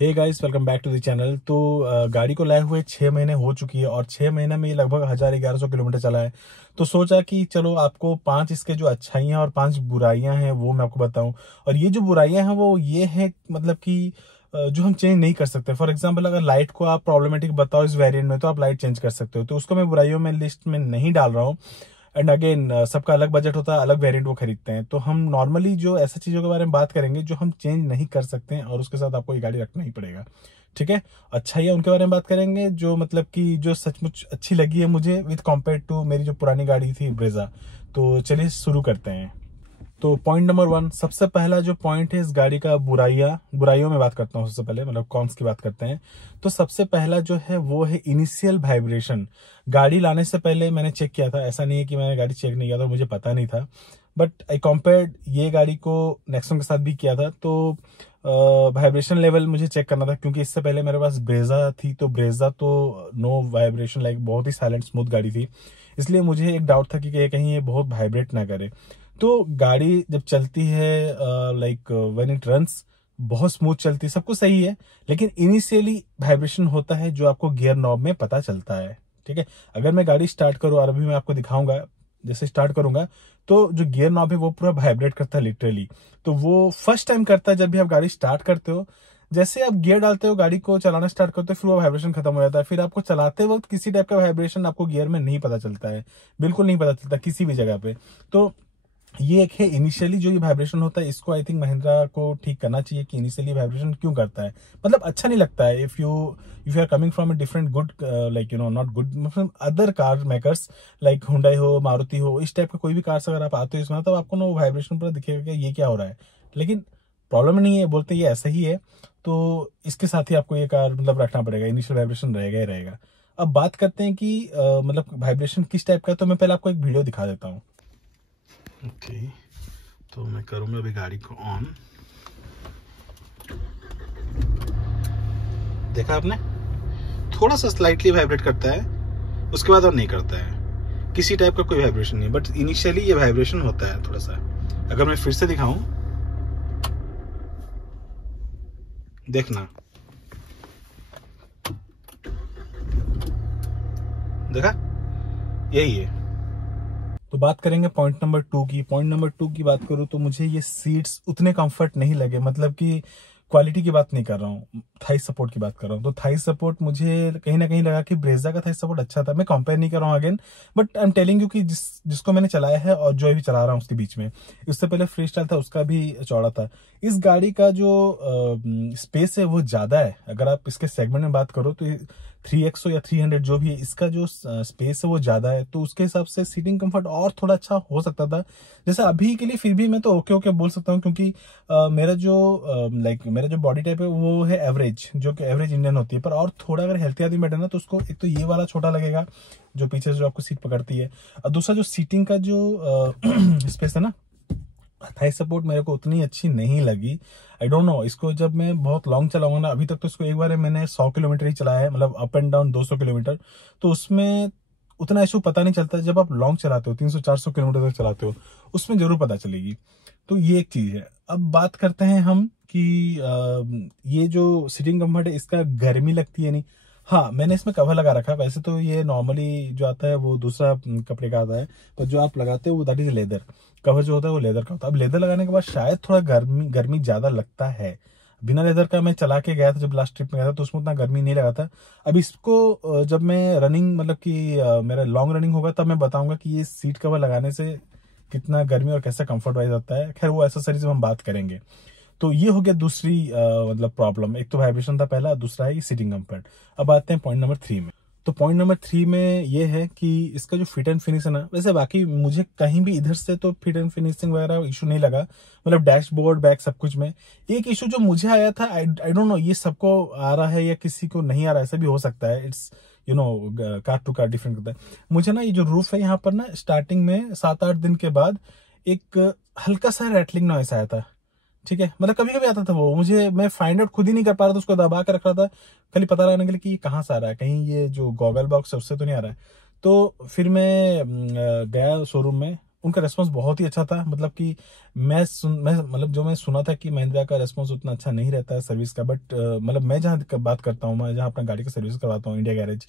Hey guys, welcome back to the channel. तो गाड़ी को लाए हुए 6 महीने हो चुकी है और 6 महीने में ये लगभग 1100 किलोमीटर चला है। तो सोचा कि चलो आपको 5 इसके जो अच्छाइयाँ और 5 बुराइयां हैं वो मैं आपको बताऊं। और ये जो बुराइयां हैं वो ये है मतलब कि जो हम चेंज नहीं कर सकते। फॉर एग्जांपल, अगर लाइट को आप प्रॉब्लमेटिक बताओ इस वेरिएंट में तो आप लाइट चेंज कर सकते हो, तो उसको मैं बुराइयों में लिस्ट में नहीं डाल रहा हूँ। एंड अगेन, सबका अलग बजट होता है, अलग वेरिएंट वो खरीदते हैं। तो हम नॉर्मली जो ऐसा चीजों के बारे में बात करेंगे जो हम चेंज नहीं कर सकते हैं और उसके साथ आपको ये गाड़ी रखना ही पड़ेगा। ठीक है। अच्छा, ये उनके बारे में बात करेंगे जो मतलब कि जो सचमुच अच्छी लगी है मुझे विद कम्पेयर टू मेरी जो पुरानी गाड़ी थी ब्रेजा। तो चलिए शुरू करते हैं। तो पॉइंट नंबर 1, सबसे पहला जो पॉइंट है इस गाड़ी का बुराइयों में बात करता हूँ। सबसे पहले मतलब कॉन्स की बात करते हैं। तो सबसे पहला जो है वो है इनिशियल वाइब्रेशन। गाड़ी लाने से पहले मैंने चेक किया था, ऐसा नहीं है कि मैंने गाड़ी चेक नहीं किया था, मुझे पता नहीं था। बट आई कंपेयर्ड ये गाड़ी को नेक्सॉन के साथ भी किया था। तो वाइब्रेशन लेवल मुझे चेक करना था, क्योंकि इससे पहले मेरे पास ब्रेजा थी। तो ब्रेजा तो नो वाइब्रेशन, लाइक बहुत ही साइलेंट स्मूथ गाड़ी थी। इसलिए मुझे एक डाउट था कि कहीं ये बहुत वाइब्रेट ना करे। तो गाड़ी जब चलती है लाइक व्हेन इट रन्स बहुत स्मूथ चलती है, सब कुछ सही है। लेकिन इनिशियली वाइब्रेशन होता है जो आपको गियर नॉब में पता चलता है। ठीक है। अगर मैं गाड़ी स्टार्ट करूँ और अभी मैं आपको दिखाऊंगा, जैसे स्टार्ट करूंगा तो जो गियर नॉब है वो पूरा वाइब्रेट करता है लिटरली। तो वो फर्स्ट टाइम करता है जब भी आप गाड़ी स्टार्ट करते हो। जैसे आप गियर डालते हो, गाड़ी को चलाना स्टार्ट करते हो, फिर वो वाइब्रेशन खत्म हो जाता है। फिर आपको चलाते वक्त किसी टाइप का वाइब्रेशन आपको गियर में नहीं पता चलता है, बिल्कुल नहीं पता चलता किसी भी जगह पे। तो ये एक है इनिशियली जो ये वाइब्रेशन होता है, इसको आई थिंक महिंद्रा को ठीक करना चाहिए कि इनिशियली वाइब्रेशन क्यों करता है। मतलब अच्छा नहीं लगता है। If you are coming from a different good like not good मतलब other car makers like Hyundai हो, मारुति हो, इस टाइप का कोई भी कार से अगर आप आते हो इसमें, तब आपको ना वो वाइब्रेशन पूरा दिखेगा कि ये क्या हो रहा है। लेकिन प्रॉब्लम नहीं है, बोलते ये ऐसा ही है। तो इसके साथ ही आपको ये कार मतलब रखना पड़ेगा, इनिशियल वाइब्रेशन रहेगा ही रहेगा। अब बात करते हैं कि मतलब वाइब्रेशन किस टाइप का है। तो मैं पहले आपको एक वीडियो दिखा देता हूँ। ओके, तो मैं करूंगा अभी गाड़ी को ऑन। देखा आपने, थोड़ा सा स्लाइटली वाइब्रेट करता है, उसके बाद और नहीं करता है, किसी टाइप का कोई वाइब्रेशन नहीं। बट इनिशियली ये वाइब्रेशन होता है थोड़ा सा। अगर मैं फिर से दिखाऊं, देखना, देखा, यही है। तो बात करेंगे पॉइंट नंबर 2 की। पॉइंट नंबर 2 की बात करूं तो मुझे ये सीट्स उतने कंफर्ट नहीं लगे। मतलब कि क्वालिटी की बात नहीं कर रहा हूँ, थाई सपोर्ट की बात कर रहा हूँ। तो थाई सपोर्ट मुझे कहीं ना कहीं लगा कि ब्रेजा का थाई सपोर्ट अच्छा था। मैं कंपेयर नहीं कर रहा हूँ again, but I am telling you कि जिसको मैंने चलाया है और जो अभी चला रहा हूँ उसके बीच में, इससे पहले फ्री स्टाइल था उसका भी चौड़ा था। इस गाड़ी का जो स्पेस है वो ज्यादा है। अगर आप इसके सेगमेंट में बात करो तो 3X या 300 जो भी है, इसका जो स्पेस है वो ज्यादा है। तो उसके हिसाब से सीटिंग कंफर्ट और थोड़ा अच्छा हो सकता था। जैसे अभी के लिए फिर भी मैं तो ओके ओके बोल सकता हूँ, क्योंकि मेरा जो बॉडी टाइप है वो है एवरेज, जो कि एवरेज इंडियन होती है। पर और थोड़ा अगर हेल्थी आदमी बैठे ना तो उसको एक तो ये वाला छोटा लगेगा जो पीछे से जो आपको सीट पकड़ती है, और दूसरा जो सीटिंग का जो स्पेस है ना, थाई सपोर्ट मेरे को उतनी अच्छी नहीं लगी। आई डोंट नो, इसको जब मैं बहुत लॉन्ग चलाऊंगा ना, अभी तक तो इसको एक बार मैंने 100 किलोमीटर ही चलाया है, मतलब अप एंड डाउन 200 किलोमीटर। तो उसमें उतना इशू पता नहीं चलता। जब आप लॉन्ग चलाते हो 300-400 किलोमीटर तक चलाते हो, उसमें जरूर पता चलेगी। तो ये एक चीज है। अब बात करते हैं हम कि ये जो सीटिंग कम्फर्ट है इसका गर्मी लगती है नहीं। हाँ, मैंने इसमें कवर लगा रखा है। वैसे तो ये नॉर्मली जो आता है वो दूसरा कपड़े का आता है, पर जो आप लगाते हो वो दैट इज लेदर। कवर जो होता है वो लेदर का होता है। अब लेदर लगाने के बाद शायद थोड़ा गर्मी ज्यादा लगता है। बिना लेदर का मैं चला के गया था जब लास्ट ट्रिप में गया था, तो उसमें उतना गर्मी नहीं लगा था। अब इसको जब मैं रनिंग मतलब कि मेरा लॉन्ग रनिंग होगा तब मैं बताऊंगा कि ये सीट कवर लगाने से कितना गर्मी और कैसा कंफर्ट वाइज आता है। खैर, वो एसेसरीज हम बात करेंगे। तो ये हो गया दूसरी मतलब प्रॉब्लम। एक तो वाइब्रेशन था पहला, दूसरा है ये सीटिंग कंफर्ट। अब आते हैं पॉइंट नंबर 3 में। तो पॉइंट नंबर 3 में ये है कि इसका जो फिट एंड फिनिश है ना, वैसे बाकी मुझे कहीं भी इधर से तो फिट एंड फिनिशिंग वगैरह इशू नहीं लगा। मतलब डैशबोर्ड, बैक, सब कुछ में। एक इशू जो मुझे आया था, आई डोंट नो ये सबको आ रहा है या किसी को नहीं आ रहा है, ऐसा भी हो सकता है। It's car to car different होता है। मुझे ना ये जो रूफ है यहाँ पर ना, स्टार्टिंग में 7-8 दिन के बाद एक हल्का सा रैटलिंग नॉइस आया था। ठीक है, मतलब कभी कभी आता था वो, मुझे मैं फाइंड आउट खुद ही नहीं कर पा रहा था, उसको दबा कर रख रहा था खाली पता लगाने के लिए कि ये कहाँ से आ रहा है, कहीं ये जो गॉगल बॉक्स है उससे तो नहीं आ रहा है। तो फिर मैं गया शोरूम में उनका रेस्पॉन्स बहुत ही अच्छा था। मतलब कि मैं मतलब जो मैं सुना था कि महिंद्रा का रेस्पॉन्स उतना अच्छा नहीं रहता है सर्विस का, बट मतलब मैं जहाँ बात करता हूँ, मैं जहाँ अपना गाड़ी का सर्विस करवाता हूँ, इंडिया गैरेज,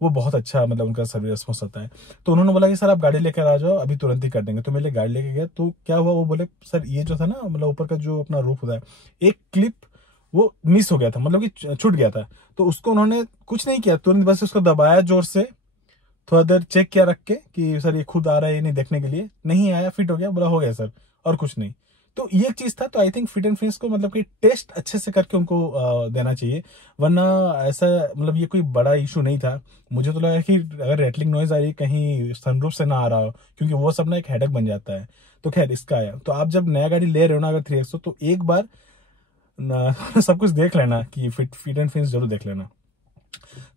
वो बहुत अच्छा मतलब उनका सर्विस रेस्पॉन्स आता है। तो उन्होंने बोला कि सर आप गाड़ी लेकर आ जाओ, अभी तुरंत ही कर देंगे। तो मैं ले गाड़ी लेके गया, तो क्या हुआ, वो बोले सर ये जो था ना, मतलब ऊपर का जो अपना रूफ होता है, एक क्लिप वो मिस हो गया था, मतलब कि छूट गया था। तो उसको उन्होंने कुछ नहीं किया, तुरंत बस उसको दबाया जोर से, थोड़ा देर चेक किया रख के कि सर ये खुद आ रहा है ये नहीं देखने के लिए, नहीं आया, फिट हो गया, बोला हो गया सर, और कुछ नहीं। तो ये एक चीज था। तो I think fit and finish को मतलब कि टेस्ट अच्छे से करके उनको देना चाहिए, वरना ऐसा मतलब ये कोई बड़ा इशू नहीं था। मुझे तो लगा कि अगर रेटलिंग नॉइज आ रही है कहीं सनरूफ से ना आ रहा हो, क्योंकि वो सब ना एक हेडेक बन जाता है। तो खैर इसका आया। तो आप जब नया गाड़ी ले रहे हो ना अगर 3XO, तो एक बार सब कुछ देख लेना कि फिट एंड फिनिश जरूर देख लेना।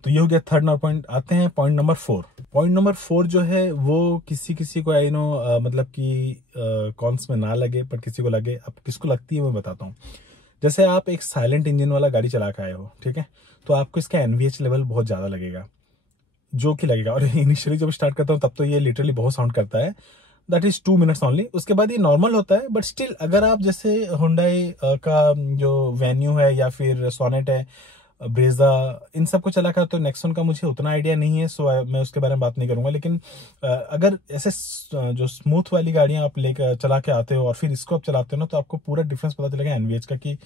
तो ये हो गया थर्ड नंबर पॉइंट। आते हैं पॉइंट नंबर 4। पॉइंट नंबर 4 जो है वो किसी किसी को आई नो मतलब कि कॉन्स में ना लगे, पर किसी को लगे। अब किसको लगती है मैं बताता हूँ। जैसे आप एक साइलेंट इंजन वाला गाड़ी चला के आए हो, ठीक है, तो आपको इसका एनवीएच लेवल बहुत ज्यादा लगेगा, जो कि लगेगा। और इनिशियली जब स्टार्ट करता हूँ तब तो ये लिटरली बहुत साउंड करता है, दैट इज 2 मिनट्स ओनली। उसके बाद ये नॉर्मल होता है, बट स्टिल अगर आप जैसे हुंडई का जो वेन्यू है या फिर सोनेट है, ब्रेजा, इन सबको चला कर, तो नेक्सॉन का मुझे उतना आइडिया नहीं है, सो मैं उसके बारे में बात नहीं करूंगा। लेकिन अगर ऐसे जो स्मूथ वाली गाड़ियां आप लेकर चला के आते हो और फिर इसको आप चलाते हो ना, तो आपको पूरा डिफरेंस पता चलेगा एनवीएच का कि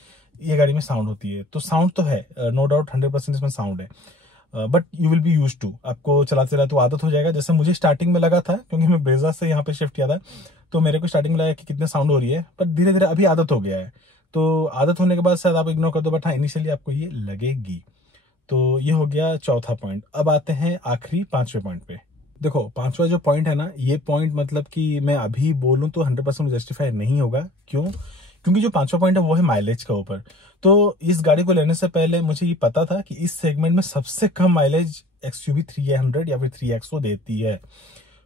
ये गाड़ी में साउंड होती है। तो साउंड तो है, नो डाउट 100% इसमें साउंड है, but you will be use to. आपको चलाते चलाते तो आदत हो जाएगा। जैसे मुझे स्टार्टिंग में लगा था, क्योंकि मैं ब्रेजा से यहाँ पे शिफ्ट किया था, तो मेरे को स्टार्टिंग में लगा कि कितने साउंड हो रही है, पर धीरे धीरे अभी आदत हो गया है। तो आदत होने के बाद शायद आप इग्नोर कर दो, बट हाँ इनिशियली आपको ये लगेगी। तो ये हो गया चौथा पॉइंट। अब आते हैं आखिरी 5वें पॉइंट पे। देखो 5वां जो पॉइंट है ना, ये पॉइंट मतलब कि मैं अभी बोलूं तो 100% जस्टिफाई नहीं होगा। क्यों? क्योंकि जो 5वां पॉइंट है वो है माइलेज का ऊपर। तो इस गाड़ी को लेने से पहले मुझे ये पता था कि इस सेगमेंट में सबसे कम माइलेज XUV 300 या फिर 3XO देती है।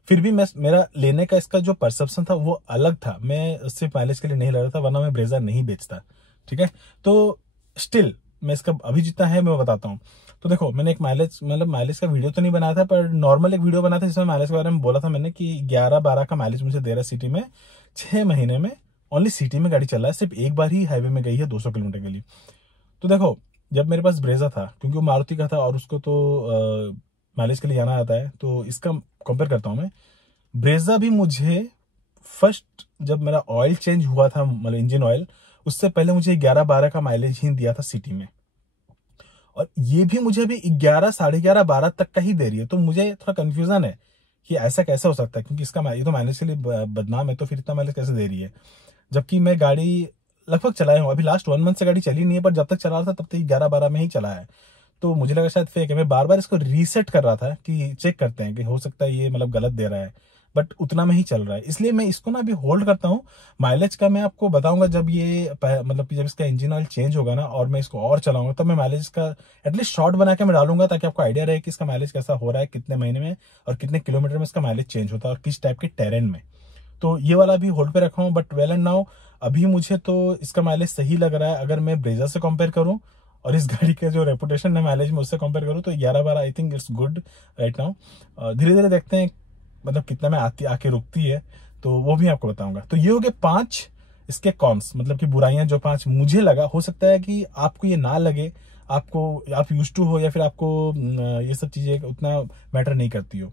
फिर भी मेरा लेने का इसका जो परसेप्शन था वो अलग था। मैं सिर्फ माइलेज के लिए नहीं ले रहा था, वरना मैं ब्रेजा नहीं बेचता, ठीक है। तो स्टिल मैं इसका अभी जितना है मैं बताता हूँ। तो देखो मैंने एक माइलेज का वीडियो तो नहीं बनाया था, पर नॉर्मल एक वीडियो बनाया था जिसमें माइलेज के बारे में बोला था मैंने कि 11-12 का माइलेज मुझे दे रहा है सिटी में, 6 महीने में। ओनली सिटी में गाड़ी चल रहा है, सिर्फ एक बार ही हाईवे में गई है 200 किलोमीटर के लिए। तो देखो जब मेरे पास ब्रेजा था, क्योंकि वो मारुति का था और उसको तो माइलेज के लिए जाना आता है, तो इसका कंपेयर करता हूँ मैं। ब्रेजा भी मुझे फर्स्ट जब मेरा ऑयल चेंज हुआ था, मतलब इंजन ऑयल, उससे पहले मुझे 11-12 का माइलेज ही दिया था सिटी में, और ये भी मुझे अभी 11, 11:30, 12 तक का ही दे रही है। तो मुझे थोड़ा कंफ्यूजन है कि ऐसा कैसे हो सकता है, क्योंकि इसका ये तो माइलेज के लिए बदनाम है, तो फिर इतना माइलेज कैसे दे रही है, जबकि मैं गाड़ी लगभग चलाया हूँ। अभी लास्ट 1 मंथ से गाड़ी चली नहीं है, पर जब तक चला रहा था तब तक 11-12 में ही चला है। तो मुझे लगा शायद फेक है। मैं बार बार इसको रीसेट कर रहा था कि चेक करते हैं कि हो सकता है ये मतलब गलत दे रहा है, बट उतना में ही चल रहा है। इसलिए मैं इसको ना अभी होल्ड करता हूँ। माइलेज का मैं आपको बताऊंगा जब ये मतलब कि जब इसका इंजन ऑयल चेंज होगा ना और मैं इसको और चलाऊंगा, तब मैं माइलेज का एटलीस्ट शॉर्ट बना के मैं डालूंगा, ताकि आपको आइडिया रहे कि इसका माइलेज कैसा हो रहा है, कितने महीने में और कितने किलोमीटर में इसका माइलेज चेंज होता है और किस टाइप के टेरेन में। तो ये वाला भी होल्ड पे रखा हूँ। बट वेल एंड नाउ अभी मुझे तो इसका माइलेज सही लग रहा है। अगर मैं ब्रेजा से कंपेयर करूं और इस गाड़ी का जो रेपुटेशन है माइलेज में उससे कंपेयर करूं, तो 11-12 I think it's good right now. धीरे धीरे देखते हैं मतलब कितना में आके रुकती है, तो वो भी आपको बताऊंगा। तो ये हो गए 5 इसके कॉन्स, मतलब कि बुराइयां जो 5 मुझे लगा। हो सकता है कि आपको ये ना लगे, आप यूज टू हो या फिर आपको ये सब चीजें उतना मैटर नहीं करती हो।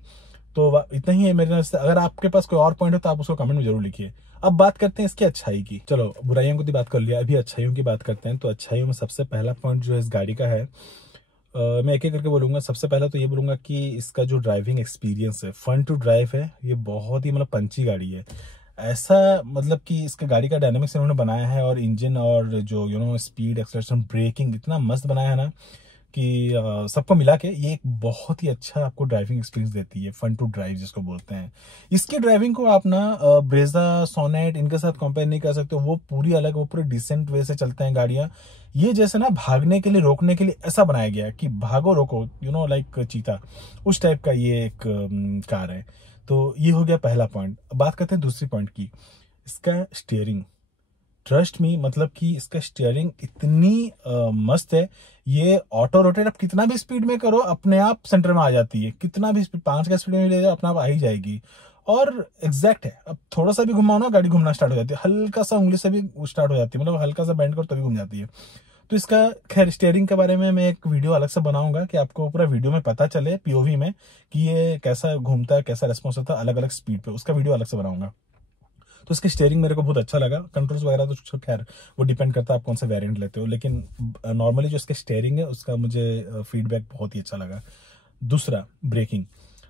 तो इतना ही है मेरे नजर से। अगर आपके पास कोई और पॉइंट हो तो आप उसको कमेंट में जरूर लिखिए। अब बात करते हैं इसकी अच्छाई की। चलो बुराइयों की तो बात कर लिया, अभी अच्छाइयों की बात करते हैं। तो अच्छाइयों में सबसे पहला पॉइंट जो है इस गाड़ी का है, मैं एक एक करके बोलूंगा। सबसे पहला तो ये बोलूंगा कि इसका जो ड्राइविंग एक्सपीरियंस है, फन टू ड्राइव है। ये बहुत ही मतलब पंची गाड़ी है। ऐसा मतलब कि इसका गाड़ी का डायनामिक्स इन्होंने बनाया है, और इंजन और जो स्पीड, एक्सेलरेशन, ब्रेकिंग इतना मस्त बनाया है ना कि सबको मिला के ये एक बहुत ही अच्छा आपको ड्राइविंग एक्सपीरियंस देती है, फन टू ड्राइव जिसको बोलते हैं। इसकी ड्राइविंग को आप ना ब्रेजा, सोनेट इनके साथ कंपेयर नहीं कर सकते। वो पूरी अलग, वो पूरे डिसेंट वे से चलते हैं गाड़ियां। ये जैसे ना भागने के लिए, रोकने के लिए ऐसा बनाया गया है कि भागो रोको, लाइक चीता, उस टाइप का ये एक कार है। तो ये हो गया पहला पॉइंट। बात करते हैं दूसरी पॉइंट की, इसका स्टीयरिंग। ट्रस्ट मी, मतलब कि इसका स्टीयरिंग इतनी मस्त है। ये ऑटो रोटेट आप कितना भी स्पीड में करो अपने आप सेंटर में आ जाती है। कितना भी स्पीड, 5 का स्पीड में ले जाओ अपने आप आ ही जाएगी। और एग्जैक्ट है। अब थोड़ा सा भी घुमाओ ना गाड़ी घूमना स्टार्ट हो जाती है, हल्का सा उंगली से भी स्टार्ट हो जाती है, मतलब हल्का सा बेंड करो तभी घूम जाती है। तो इसका खैर स्टीयरिंग के बारे में मैं एक वीडियो अलग से बनाऊंगा कि आपको पूरा वीडियो में पता चले पीओवी में कि ये कैसा घूमता है, कैसा रेस्पॉन्स होता है अलग अलग स्पीड पे, उसका वीडियो अलग से बनाऊंगा। तो इसकी स्टीयरिंग मेरे को बहुत अच्छा लगा। कंट्रोल्स वगैरह तो खैर वो डिपेंड करता है आप कौन सा वेरिएंट लेते हो, लेकिन नॉर्मली जो इसके स्टीयरिंग है उसका मुझे फीडबैक बहुत ही अच्छा लगा। दूसरा ब्रेकिंग,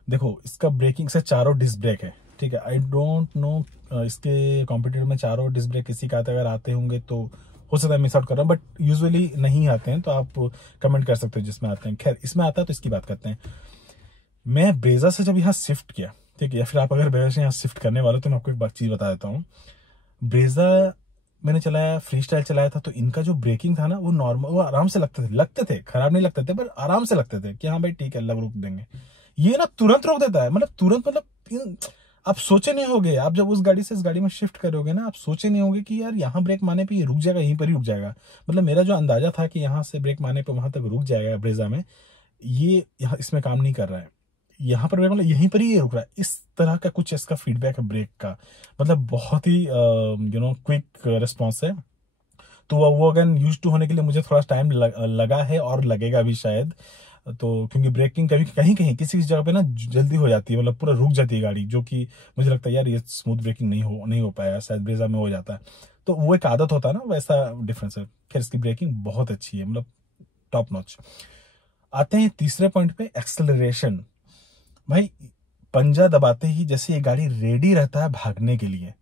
देखो इसका ब्रेकिंग से चारों डिस्क ब्रेक है, ठीक है। आई डोंट नो इसके कॉम्पिटिटर में चारों डिस्क ब्रेक किसी का अगर आते होंगे तो हो सकता है मिस आउट कर रहा हूँ, बट यूजुअली नहीं आते हैं, तो आप कमेंट कर सकते हो जिसमें आते हैं। खैर इसमें आता है तो इसकी बात करते हैं। मैं ब्रेजा से जब यहाँ शिफ्ट किया, ठीक है, या फिर आप अगर ब्रेजा से यहाँ शिफ्ट करने वाले हो तो मैं आपको एक चीज बता देता हूँ। ब्रेजा मैंने चलाया, फ्री स्टाइल चलाया था, तो इनका जो ब्रेकिंग था ना वो नॉर्मल, वो आराम से लगते थे, खराब नहीं लगते थे पर आराम से लगते थे कि हाँ भाई ठीक है लग रोक देंगे। ये ना तुरंत रोक देता है, मतलब तुरंत, मतलब आप सोचे नहीं होगे, आप जब उस गाड़ी से इस गाड़ी में शिफ्ट करोगे ना, आप सोचे नहीं होगे कि यार यहाँ ब्रेक मारने पे ये रुक जाएगा, यहीं पर ही रुक जाएगा। मतलब मेरा जो अंदाजा था कि यहाँ से ब्रेक मारने पे वहां तक रुक जाएगा ब्रेजा में, ये यहाँ इसमें काम नहीं कर रहा है। यहाँ पर मतलब यहीं पर ही ये रुक रहा है। इस तरह का कुछ इसका फीडबैक है ब्रेक का, मतलब बहुत ही क्विक रिस्पॉन्स है। तो वो अगेन यूज टू होने के लिए मुझे थोड़ा टाइम लगा है और लगेगा भी शायद। तो क्योंकि ब्रेकिंग कभी कहीं कहीं किसी जगह पे ना जल्दी हो जाती है, मतलब पूरा रुक जाती है गाड़ी, जो कि मुझे लगता है यार ये स्मूथ ब्रेकिंग नहीं हो पाया, शायद ब्रेजा में हो जाता है। तो वो एक आदत होता है ना, वैसा डिफरेंस है। खैर इसकी ब्रेकिंग बहुत अच्छी है, मतलब टॉप नॉच। आते हैं तीसरे पॉइंट पे, एक्सेलरेशन। भाई पंजा दबाते ही जैसे ये गाड़ी रेडी रहता है भागने के लिए,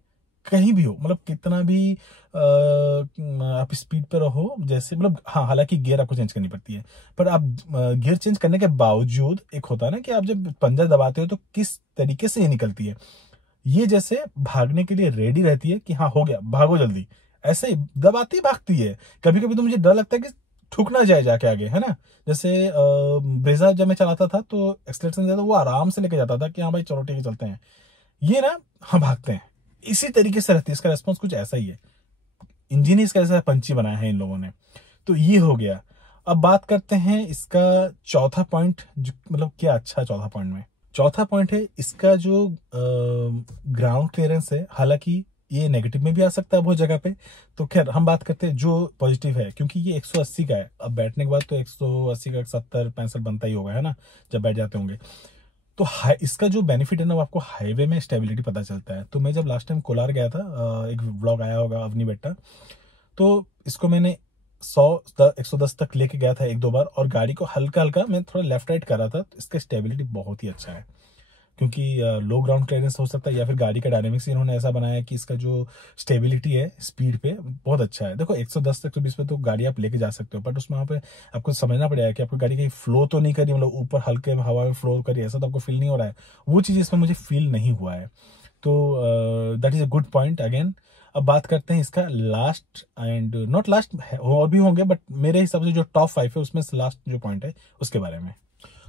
कहीं भी हो, मतलब कितना भी आप स्पीड पे रहो, जैसे मतलब हाँ, हालांकि गियर आपको चेंज करनी पड़ती है, पर आप गियर चेंज करने के बावजूद एक होता है ना कि आप जब पंजा दबाते हो तो किस तरीके से ये निकलती है, ये जैसे भागने के लिए रेडी रहती है कि हाँ हो गया भागो जल्दी, ऐसे ही दबाती भागती है। कभी कभी तो मुझे डर लगता है कि ठुक ना जाए जाके आगे, है ना। जैसे ब्रेजा जब मैं चलाता था तो एक्सलेशन ज्यादा वो आराम से लेके जाता था कि हाँ भाई चलो ठीक है चलते हैं, ये ना हम भागते हैं। इसी तरीके से रहती है, इसका रेस्पॉन्स कुछ ऐसा ही है। इंजन ही इसका ऐसा पंची बनाया है इन लोगों ने। तो ये हो गया। अब बात करते हैं इसका चौथा पॉइंट, मतलब क्या अच्छा चौथा पॉइंट में, चौथा पॉइंट है इसका जो ग्राउंड क्लियरेंस है। हालांकि ये नेगेटिव में भी आ सकता है बहुत जगह पे, तो खैर हम बात करते हैं जो पॉजिटिव है, क्योंकि ये 180 का है। अब बैठने के बाद तो 180 का 70-65 बनता ही होगा, है ना, जब बैठ जाते होंगे। तो इसका जो बेनिफिट है ना वो आपको हाईवे में स्टेबिलिटी पता चलता है। तो मैं जब लास्ट टाइम कोलार गया था, एक व्लॉग आया होगा अवनी बेट्टा, तो इसको मैंने 110 तक लेके गया था एक दो बार, और गाड़ी को हल्का हल्का मैं थोड़ा लेफ्ट राइट कर रहा था, तो इसका स्टेबिलिटी बहुत ही अच्छा है। क्योंकि लो ग्राउंड क्लियरेंस हो सकता है, या फिर गाड़ी का डायनेमिक्स इन्होंने ऐसा बनाया है कि इसका जो स्टेबिलिटी है स्पीड पे बहुत अच्छा है। देखो 110 120 पे तो गाड़ी आप लेके जा सकते हो, बट उसमें वहाँ पे आपको समझना पड़ेगा कि आपकी गाड़ी कहीं फ्लो तो नहीं करी, मतलब ऊपर हल्के हवा में फ्लो करी, ऐसा तो आपको फील नहीं हो रहा है। वो चीज़ इसमें मुझे फील नहीं हुआ है। तो that is a good point again. अब बात करते हैं इसका लास्ट एंड नॉट लास्ट, और भी होंगे बट मेरे हिसाब से जो टॉप 5 है उसमें लास्ट जो पॉइंट है उसके बारे में।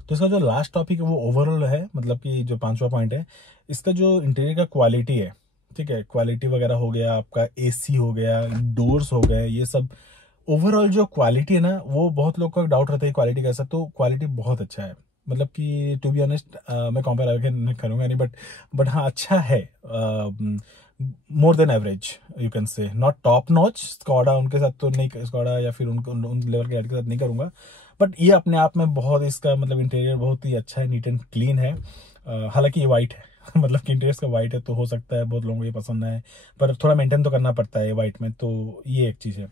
तो इसका जो लास्ट टॉपिक है वो ओवरऑल है, मतलब कि जो 5वां पॉइंट है, इसका जो इंटीरियर का क्वालिटी है, ठीक है, क्वालिटी वगैरह हो गया, आपका एसी हो गया, डोर्स हो गए, ये सब ओवरऑल जो क्वालिटी है ना, वो बहुत लोग का डाउट रहता है क्वालिटी कैसा, तो क्वालिटी बहुत अच्छा है। मतलब कि टू बी ऑनेस्ट मैं कंपेयर नहीं करूंगा नहीं, बट हाँ अच्छा है, more than average you can say, not top notch. Skoda उनके साथ तो नहीं, स्कॉडा या फिर उन लेवल के गाड़ी के साथ नहीं करूंगा, बट ये अपने आप में बहुत, इसका मतलब इंटीरियर बहुत ही अच्छा है, नीट एंड क्लीन है। हालांकि ये वाइट है मतलब कि इंटीरियर का वाइट है, तो हो सकता है बहुत लोगों को ये पसंद आए, पर थोड़ा मेंटेन तो करना पड़ता है वाइट में, तो ये एक चीज है।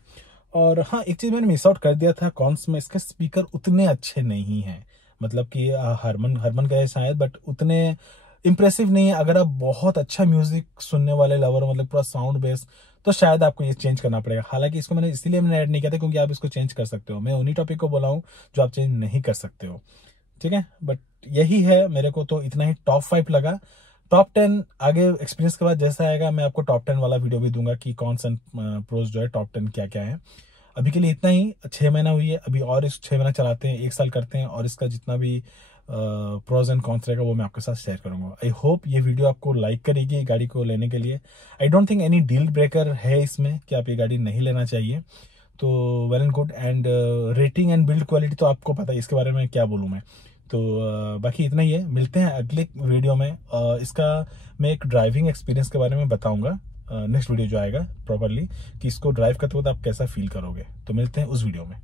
और हाँ एक चीज मैंने मिस आउट कर दिया था कॉन्स में, इसके स्पीकर उतने अच्छे नहीं है, मतलब कि हरमन का है शायद, बट उतने इंप्रेसिव नहीं है। अगर आप बहुत अच्छा म्यूजिक सुनने वाले लवर, मतलब पूरा साउंड बेस, तो शायद आपको ये चेंज करना पड़ेगा। हालांकि इसको मैंने इसीलिए मैंने ऐड नहीं किया था क्योंकि आप इसको चेंज कर सकते हो, मैं उन्हीं टॉपिक को बोला हूँ जो आप चेंज नहीं कर सकते हो, ठीक है। बट यही है, मेरे को तो इतना ही टॉप 5 लगा। टॉप 10 आगे एक्सपीरियंस के बाद जैसा आएगा मैं आपको टॉप 10 वाला वीडियो भी दूंगा कि कौन सा प्रोज जो है टॉप 10 क्या क्या है। अभी के लिए इतना ही, 6 महीना हुई है अभी, और इस 6 महीना चलाते हैं, 1 साल करते हैं, और इसका जितना भी प्रोज एंड कॉन्स रहेगा वो मैं आपके साथ शेयर करूंगा। आई होप ये वीडियो आपको लाइक करेगी गाड़ी को लेने के लिए। I don't think any deal breaker है इसमें कि आप ये गाड़ी नहीं लेना चाहिए, तो well and good. And rating and build quality तो आपको पता है, इसके बारे में क्या बोलूं मैं। तो बाकी इतना ही है, मिलते हैं अगले वीडियो में। इसका मैं एक ड्राइविंग एक्सपीरियंस के बारे में बताऊंगा नेक्स्ट वीडियो जो आएगा प्रॉपरली, कि इसको ड्राइव करते वक्त आप कैसा फील करोगे। तो मिलते हैं उस वीडियो में।